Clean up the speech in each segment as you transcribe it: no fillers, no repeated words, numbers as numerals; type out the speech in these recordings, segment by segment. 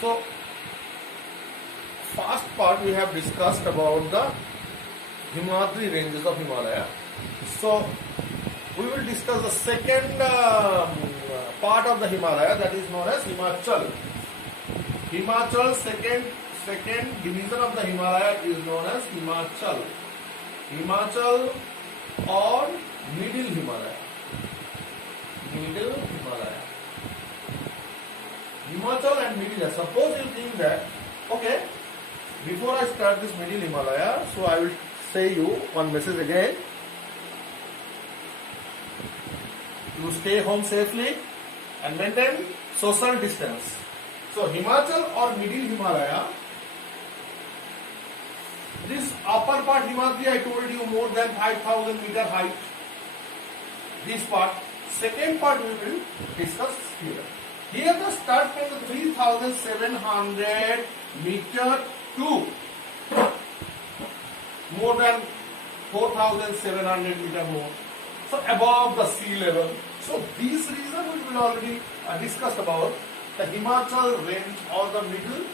So, first part we have discussed about the Himadri ranges of Himalaya. So, we will discuss the second part of the Himalaya, that is known as Himachal. Himachal, second division of the Himalaya is known as Himachal. Himachal or Middle Himalaya. Middle Himalaya. Himachal and Middle Himalaya. Suppose you think that, okay, before I start this Middle Himalaya, so I will say you one message again. You stay home safely and maintain social distance. So Himachal or Middle Himalaya, this upper part Himadri I told you more than 5,000 meter height. This part, second part we will discuss here. Here the start from the 3,700 meter to more than 4,700 meter more. So above the sea level. So this region we will already discussed about the Himachal range or the Middle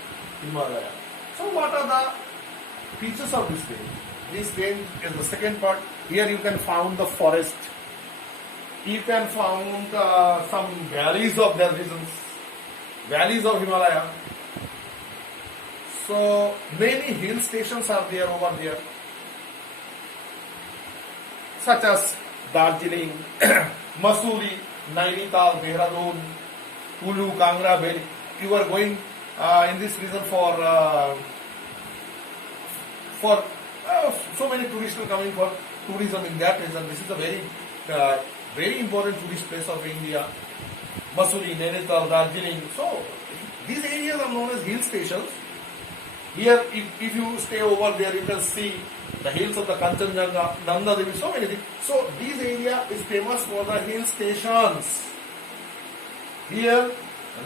Himalaya. So what are the features of this range? This range is the second part. Here you can find the forest. You can find some valleys of the regions, valleys of Himalaya. So many hill stations are there over there, such as Darjeeling, Mussoorie, Nainital, Dehradun, Kulu, Kangra, Beli. You are going in this region for so many tourists are coming for tourism in that region. This is a very important tourist place of India. Mussoorie, Nainital, Darjeeling. So these areas are known as hill stations. Here, if you stay over there, you can see the hills of the Kanchenjunga, Nanda Devi, so many things. So this area is famous for the hill stations. Here,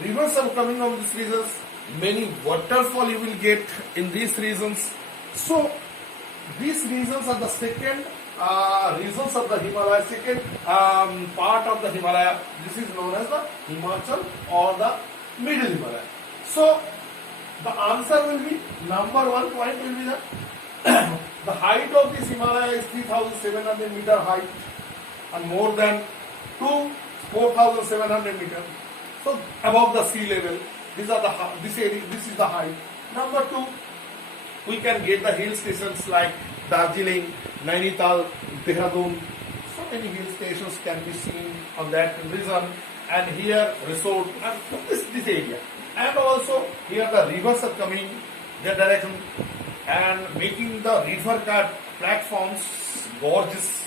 rivers are coming from these regions. Many waterfall you will get in these regions. So these regions are the second regions of the Himalaya, second part of the Himalaya. This is known as the Himachal or the Middle Himalaya. So the answer will be, number one point will be the height of this Himalaya is 3,700 meter height and more than 4,700 meters. So above the sea level, this is the height. Number two, we can get the hill stations like Darjeeling, Nainital, Dehradun. So many hill stations can be seen on that region, and here resort and this area. And also here the rivers are coming their direction and making the river cut platforms, gorges,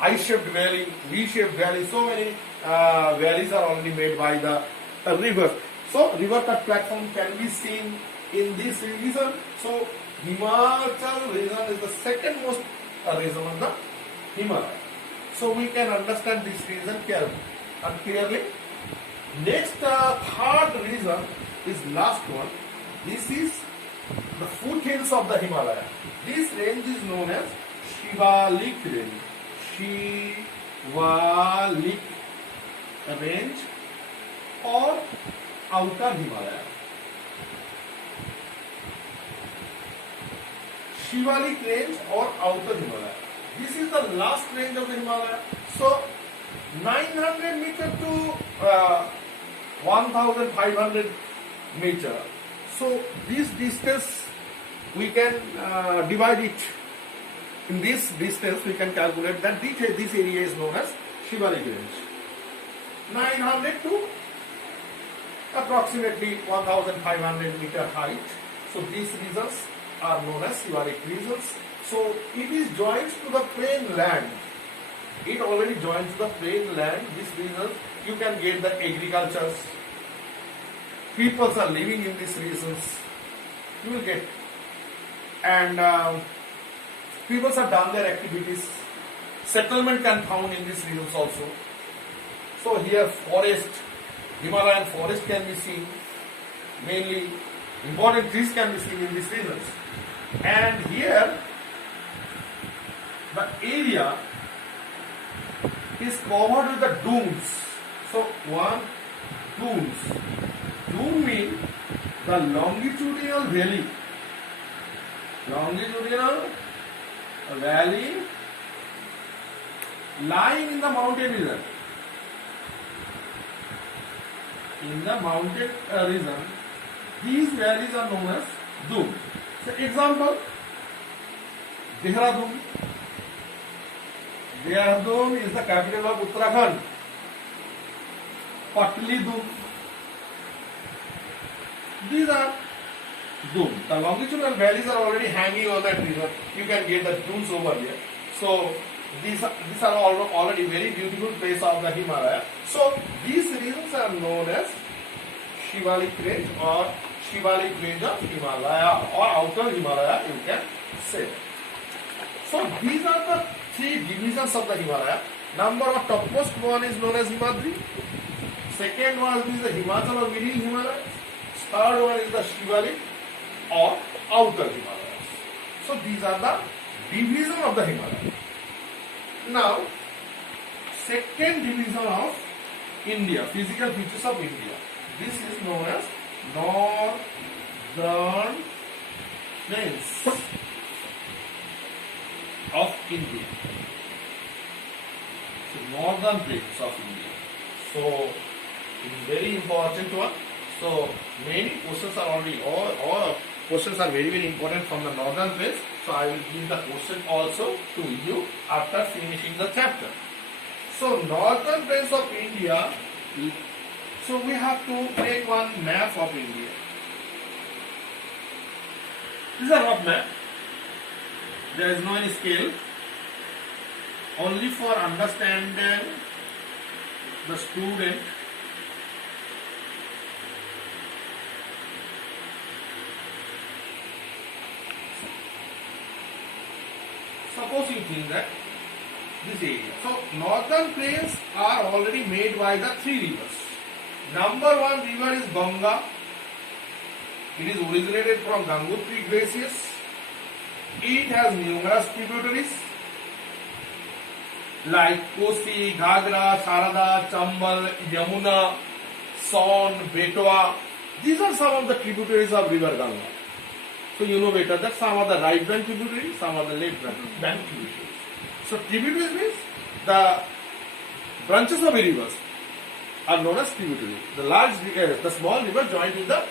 I-shaped valley, V-shaped valley. So many valleys are already made by the rivers. So river cut platform can be seen in this region. So Himachal region is the second most region of the Himalaya. So we can understand this region clearly. Next, third region is last one. This is the foothills of the Himalaya. This range is known as Shivalik range. Shivalik range or outer Himalaya. Shivalik range or outer Himalaya. This is the last range of the Himalaya. So 900 meter to 1,500 meter. So this distance we can divide it. In this distance we can calculate that this area is known as Shivalik range. 900 to approximately 1,500 meter height. So these regions are known as Shivalik regions. So it is joined to the plain land. It already joins the plain land. This region you can get the agricultures. People are living in these regions. You will get, and people have done their activities. Settlement can found in these regions also. So here forest, Himalayan forest can be seen. Mainly important trees can be seen in these regions. And here the area is covered with the dunes. So one, dunes. Dune means the longitudinal valley lying in the mountain region. In the mountain region, these valleys are known as dune. So, example, Dehradun. Dehradun is the capital of Uttarakhand. Patli Dune. These are dune. The longitudinal valleys are already hanging on that river. You can get the dunes over here. So these are already very beautiful place of the Himalaya. So these regions are known as Shivalik range or Shivalik range of Himalaya or outer Himalaya, you can say. So these are the three divisions of the Himalaya. Number of topmost one is known as Himadri. Second one is the Himachal or middle Himalayas. Third one is the Shivalik or outer Himalayas. So these are the division of the Himalaya. Now, second division of India, physical features of India. This is known as northern plains of India. So northern plains of India. So very important one. So many questions are already all questions are very, very important from the northern plains. So I will give the question also to you after finishing the chapter. So northern plains of India. So we have to make one map of India. This is a rough map. There is no any scale. Only for understanding the student. Suppose you think that this area. So northern plains are already made by the three rivers. Number one river is Ganga. It is originated from Gangotri glaciers. It has numerous tributaries like Kosi, Ghagra, Sharada, Chambal, Yamuna, Son, Betwa. These are some of the tributaries of river Ganga. So you know better that some are the right bank tributaries, some are the left bank tributaries. So tributaries means the branches of rivers are known as tributaries. The small river joined with the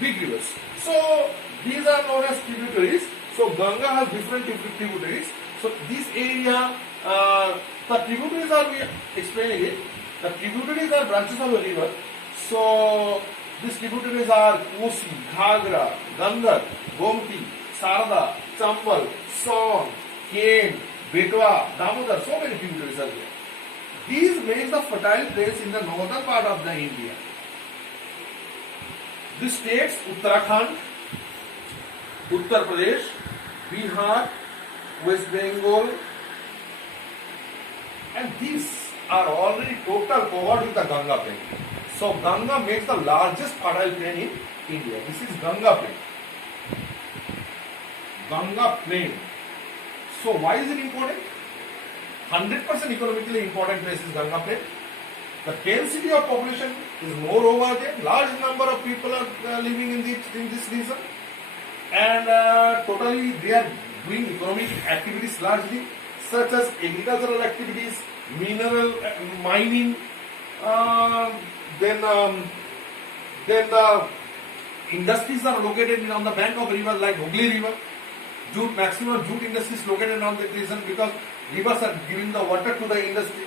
big rivers. So these are known as tributaries. So Ganga has different tributaries. So this area, the tributaries are, we explaining it. The tributaries are branches of the river. So these tributaries are Kosi, Ghagra, Gandhar, Gomti, Sarada, Chambal, Son, Ken, Betwa, Damodar. So many tributaries are there. These make the fertile plains in the northern part of the India. The states Uttarakhand, Uttar Pradesh, Bihar, West Bengal, and these are already total covered with the Ganga plain. So Ganga makes the largest fertile plain in India. This is Ganga plain. Ganga plain. So why is it important? 100% economically important place is Ganga plain. The density of population is more over there. Large number of people are living in this region, and totally they are doing economic activities largely, such as agricultural activities, mineral mining. Then the industries are located on the bank of rivers like Hooghly River. Maximum jute industries located on that region because rivers are giving the water to the industry.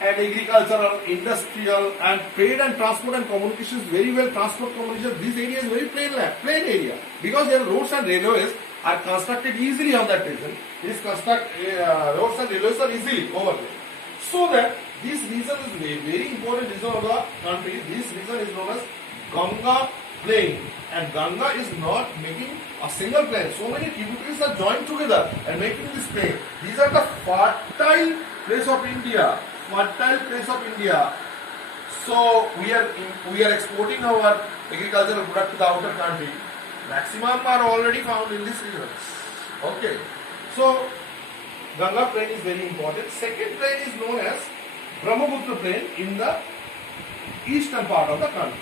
And agricultural, industrial, and trade and transport and communications very well. Transport communications, this area is very plain area because their roads and railways are constructed easily on that region. Roads and railways are easily over there. So that this region is a very important region of the country. This region is known as Ganga plain, and Ganga is not making a single plain. So many tributaries are joined together and making this plain. These are the fertile place of India. Fertile place of India. So we are exporting our agricultural product to the outer country. Maximum are already found in this region. Okay. So Ganga plain is very important. Second plain is known as Brahmaputra plain in the eastern part of the country.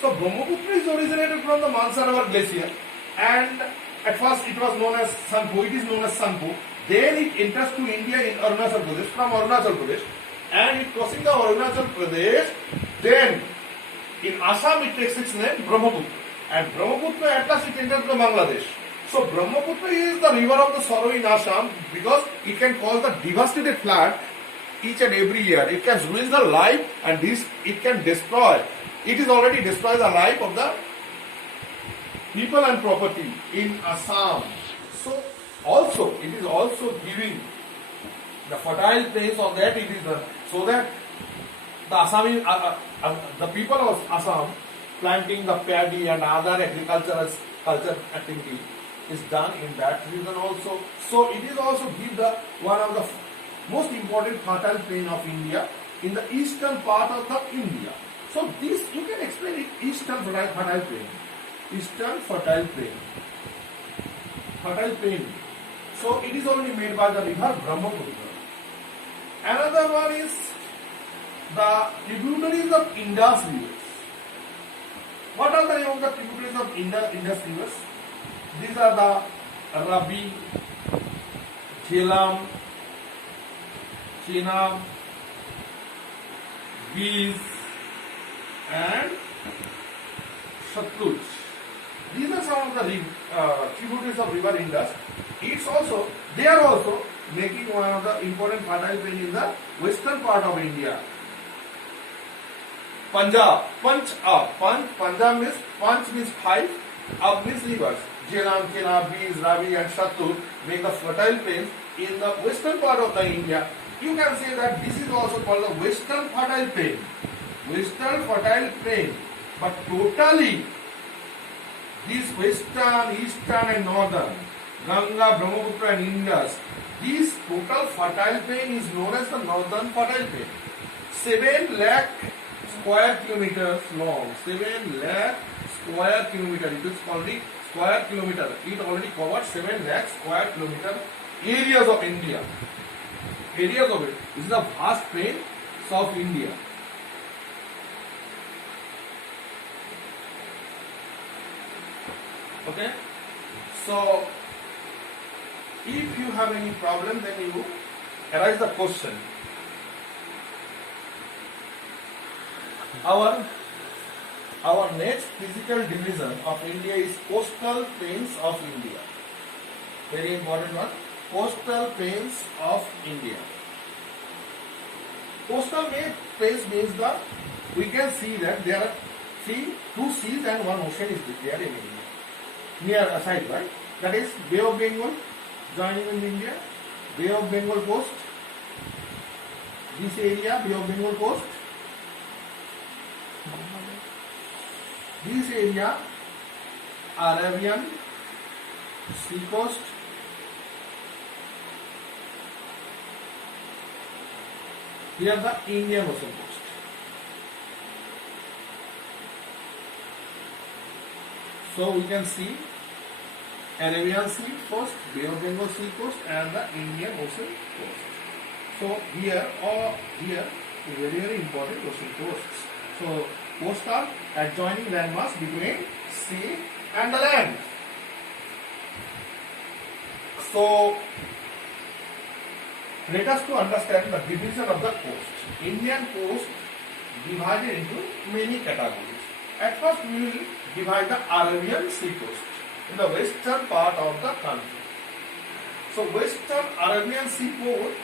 So Brahmaputra is originated from the Mansarovar glacier, and at first it was known as Sanpo. It is known as Sanpo. Then it enters to India in Arunachal Pradesh, from Arunachal Pradesh, and it crossing the Arunachal Pradesh. Then in Assam it takes its name Brahmaputra, and Brahmaputra at last it enters to Bangladesh. So Brahmaputra is the river of the sorrow in Assam because it can cause the devastated flood each and every year. It can ruin the life, and this it can destroy. It is already destroyed the life of the people and property in Assam. So also it is also giving the fertile place of that. It is so that the Assami, the people of Assam planting the paddy and other agricultural culture activity is done in that region also. So it is also give the one of the most important fertile plain of India in the eastern part of the India. So this you can explain it eastern fertile plain. Eastern fertile plain. Fertile plain. So it is only made by the river Brahmaputra. Another one is the tributaries of Indus rivers. What are the name of the tributaries of Indus rivers? These are the Ravi, Jhelum, Chenab, Bees, and Satluj. These are some of the tributaries of river Indus. They are also making one of the important fertile plain in the western part of India. Punjab, Punjab means Panch means 5, Ab means rivers. Jhelum, Chenab, Bees, Ravi, and Satluj make the fertile plains in the western part of the India. You can say that this is also called the western fertile plain. Western fertile plain. But totally, this western, eastern and northern, Ganga, Brahmaputra and Indus, this total fertile plain is known as the northern fertile plain. 7 lakh square kilometers long. 7 lakh square kilometers. It is called the square kilometer. It already covered 7 lakh square kilometer areas of India. Areas of it. This is a vast plain of India. Okay. So if you have any problem, then you arise the question. Our next physical division of India is coastal plains of India. Very important one. Coastal plains of India. Coastal plains means we can see that there are 2 seas and 1 ocean is there in India. Near aside, right? That is Bay of Bengal joining in India. Bay of Bengal coast. This area, Bay of Bengal coast. This area, Arabian Sea coast. Here the Indian Ocean coast. So we can see Arabian Sea coast, Bay of Bengal Sea coast, and the Indian Ocean coast. So here is very important ocean coasts. So coasts are adjoining landmass between sea and the land. So let us to understand the division of the coast. Indian coast divided into many categories. At first we will divide the Arabian Sea coast in the western part of the country. So western Arabian Sea coast,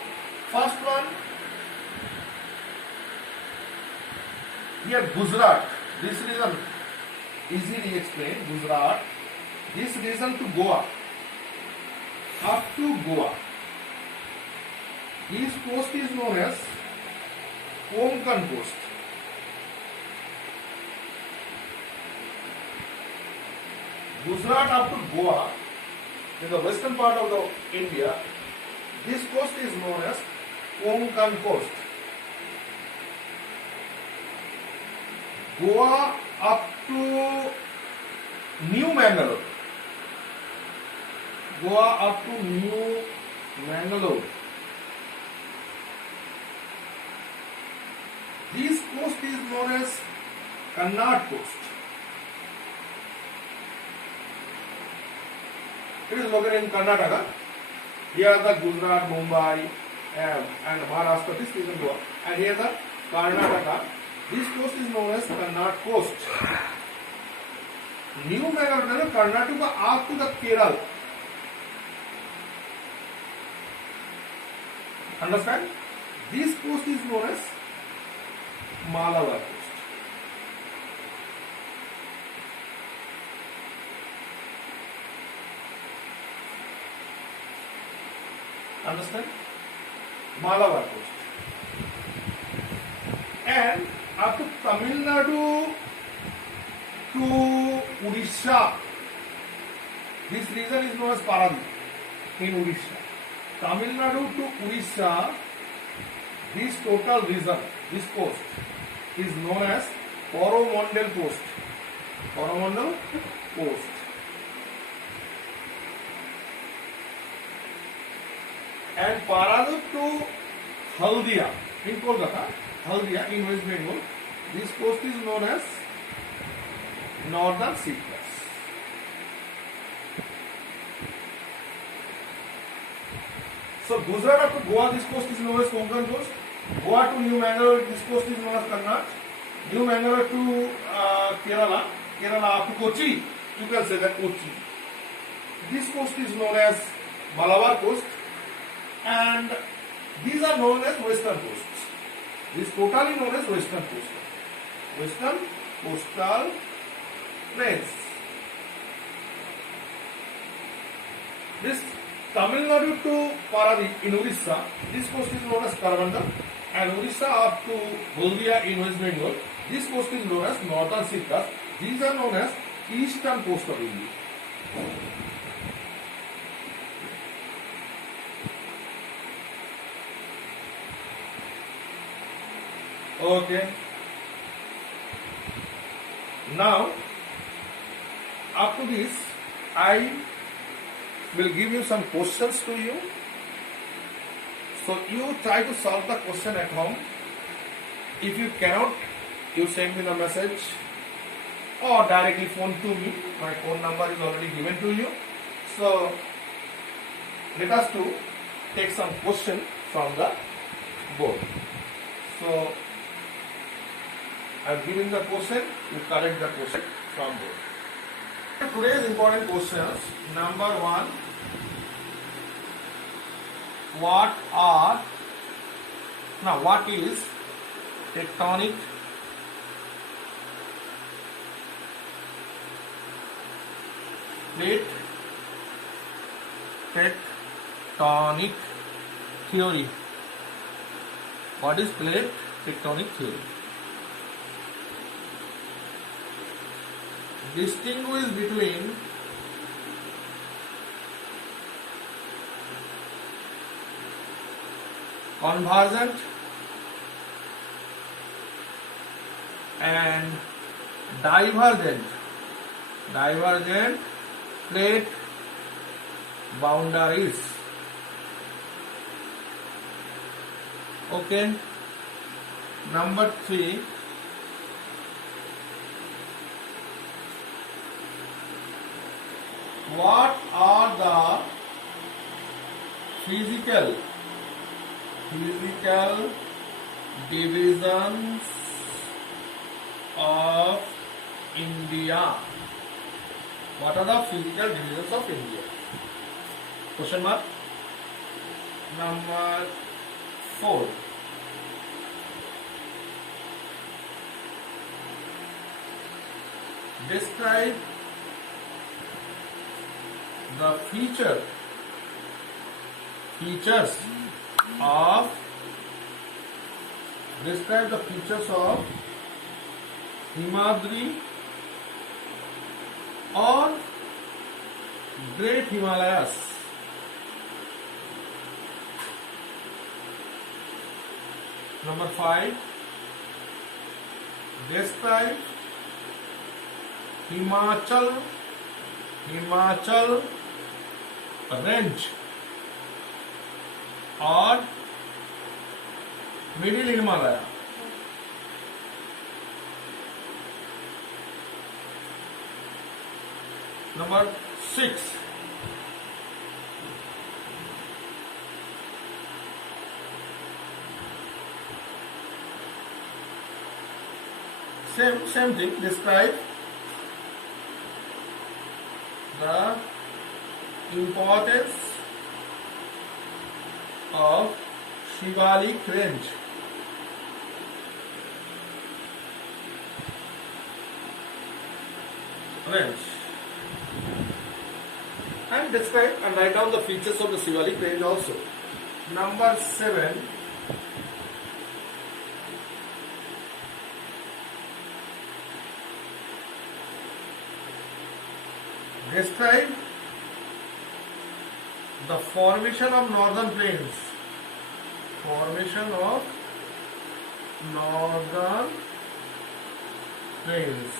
first one, here Gujarat, this region easily explained, Gujarat, this region to Goa, up to Goa. This coast is known as Konkan coast. Gujarat up to Goa, in the western part of the India, this coast is known as Konkan coast. Goa up to New Mangalore. Goa up to New Mangalore. This coast is known as Kannad coast. It is located in Karnataka. Here the Gujarat, Mumbai, and Maharashtra. This is Goa. And here the Karnataka. This coast is known as Kannad coast. New Mangalore, Karnataka up to the Kerala. Understand? This coast is known as Malabar coast. Understand? Malabar coast. And up to Tamil Nadu to Odisha. This region is known as Paradip in Odisha. Tamil Nadu to Odisha, this total region, this coast, is known as Coromandel coast. Coromandel coast. And Paradip to Haldia in Kolkata, Haldia in West Bengal, this coast is known as Northern Cyprus. So Gujarat up to Goa, this coast is known as Konkan coast. Goa to New Mangalore, this coast is known as Kannad. New Mangalore to Kerala, Kerala up to Kochi, you can say that Kochi. This coast is known as Malabar coast, and these are known as Western coasts. This totally known as Western coast. Western coastal plains. This Tamil Nadu to Paradip in Odisha, this coast is known as Coromandel, and Odisha up to Haldia in West Bengal, this coast is known as Northern Cyprus. These are known as eastern coast of India. Okay. Now, after this, I will give you some questions to you. So you try to solve the question at home. If you cannot, you send me the message or directly phone to me. My phone number is already given to you. So let us to take some question from the board. So I am giving the question, you correct the question from board. Today's important questions. Number 1. What is tectonic plate tectonic theory? What is plate tectonic theory? Distinguish between convergent and divergent plate boundaries. Okay. Number 3. What are the physical divisions of India? What are the physical divisions of India? Question mark. Number 4. Describe the features of Himadri or Great Himalayas. Number 5. Describe Himachal range or Middle Himalaya. Number 6. Same thing. Describe the importance of Shivalik range. And describe and write down the features of the Shivalik range also. Number 7. Describe the formation of northern plains. Formation of northern plains.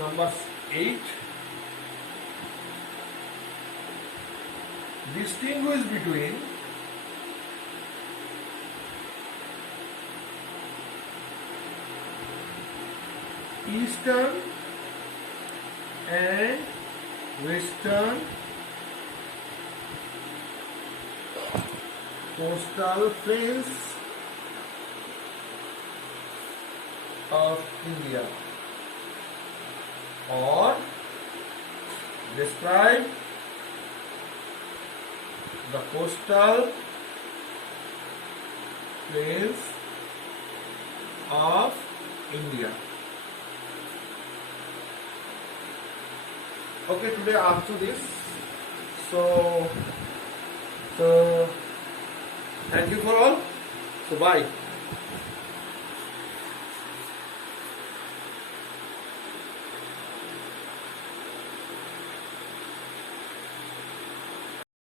Number 8. Distinguish between eastern and western coastal plains of India, or describe the coastal plains of India. Okay, today up to this. So thank you for all. So bye.